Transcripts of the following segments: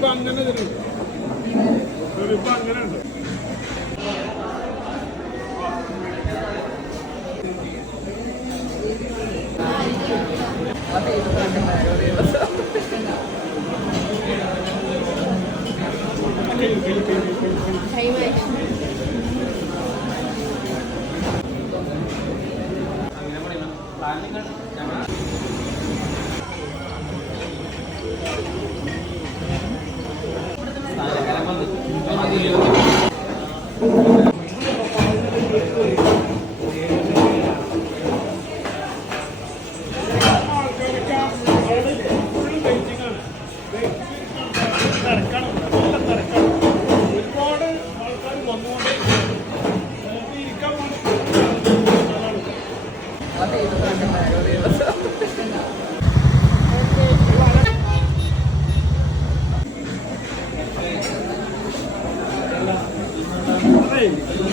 Rib അങ്ങനെ rib അങ്ങനെ ഉണ്ട്.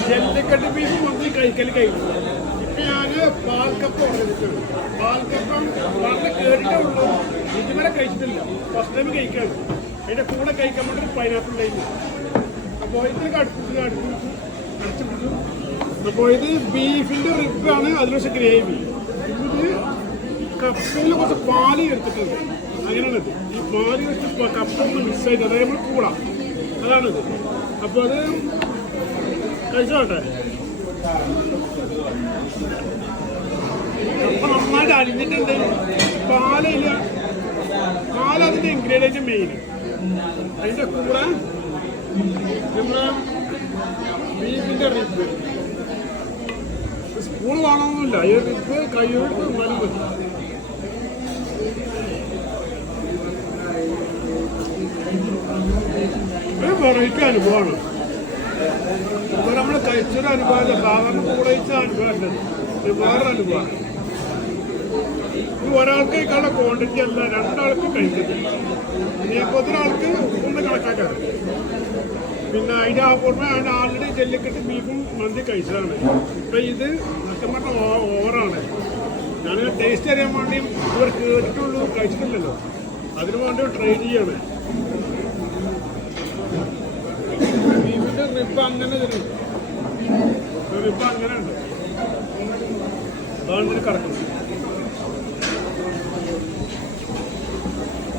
ജല്ലിക്കട്ട് ബീഫ് മന്തി കഴിക്കൽ കഴിഞ്ഞു. ഇപ്പൊ ഞാന് പാൽക്കപ്പ ഓർഡർ പാൽക്കപ്പം വളരെ കേട്ടിട്ടുള്ളൂ, ഇതുവരെ കഴിച്ചിട്ടില്ല. ഫസ്റ്റ് ടൈം കഴിക്കാണ്. അതിന്റെ കൂടെ കഴിക്കാൻ വേണ്ടി പൈനാപ്പിൾ ഉണ്ടായിരുന്നു. അപ്പോൾ ഇതിനൊക്കെ അടിച്ചു പിടിച്ചു. അപ്പോൾ ഇത് ബീഫിന്റെ റിബാണ്, അതിൽ പക്ഷെ ഗ്രേവി. ഇത് കപ്പയിൽ കുറച്ച് പാല് എടുത്തിട്ടുണ്ട്. അങ്ങനെയാണിത്. ഈ പാല് വെച്ച് കപ്പ ഒന്ന് മിക്സ് ആയിട്ട്, അതായത് നമ്മൾ കൂടാ, അതാണിത്. അപ്പോൾ അത് കഴിച്ചോട്ടെ. കപ്പ നന്നായിട്ട് അരിഞ്ഞിട്ടുണ്ട്. പാലില്ല, പാലതിൻ്റെ ഇൻഗ്രീഡിയൻറ്റ് മെയിൻ. അതിൻ്റെ കൂടെ നമ്മുടെ ബീഫിൻ്റെ റിബ്. സ്പൂൺ വേണമെന്നില്ല, ഈ റിബ് കൈയോട് നല്ലത്. ഒരു വെറൈറ്റി അനുഭവമാണ്. ഇപ്പോൾ നമ്മൾ കഴിച്ചൊരു അനുഭവമല്ല, സാധാരണ കൂടെ കഴിച്ച അനുഭവമല്ലത്. ഇത് വേറൊരു അനുഭവമാണ്. ഇത് ഒരാൾക്ക് കഴിക്കാനുള്ള ക്വാണ്ടിറ്റി അല്ല, രണ്ടാൾക്ക് കഴിക്കുന്നത്. ഇനിയിപ്പോൾ ഒരാൾക്ക് ഒന്ന് കണക്കാക്കാറ്. പിന്നെ അതിൻ്റെ പുറമെ അതിൻ്റെ ആൾറെഡി ജല്ലിക്കട്ട് ബീഫും മന്തി കഴിച്ചതാണ്. ഇപ്പം ഇത് നഷ്ടപ്പെട്ട ഓവറാണ്. ഞാൻ ടേസ്റ്റ് അറിയാൻ വേണ്ടിയും ഇവർ കേട്ടിട്ടുള്ളൂ, കഴിച്ചിട്ടില്ലല്ലോ, അതിനു വേണ്ടി ട്രൈ ചെയ്യാണ്. ബീഫിൻ്റെ റിബ് അങ്ങനെ റിബ് അങ്ങനെ ഉണ്ട്. അതാണ് ഇതിൽ കിടക്കുന്നത്.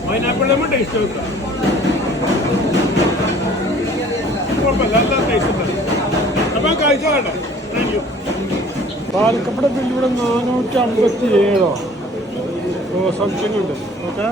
പൈനാപ്പിൾ നമ്മൾ ടേസ്റ്റ് വെക്കുക, കുഴപ്പമില്ല, നല്ല ടേസ്റ്റ് ഉണ്ട്. അപ്പം കഴിച്ചോട്ടെ. Thank you. പാലക്കപ്പയുടെ ബില്ലിവിടെ 457 സംതിങ് ഉണ്ട്. ഓക്കെ.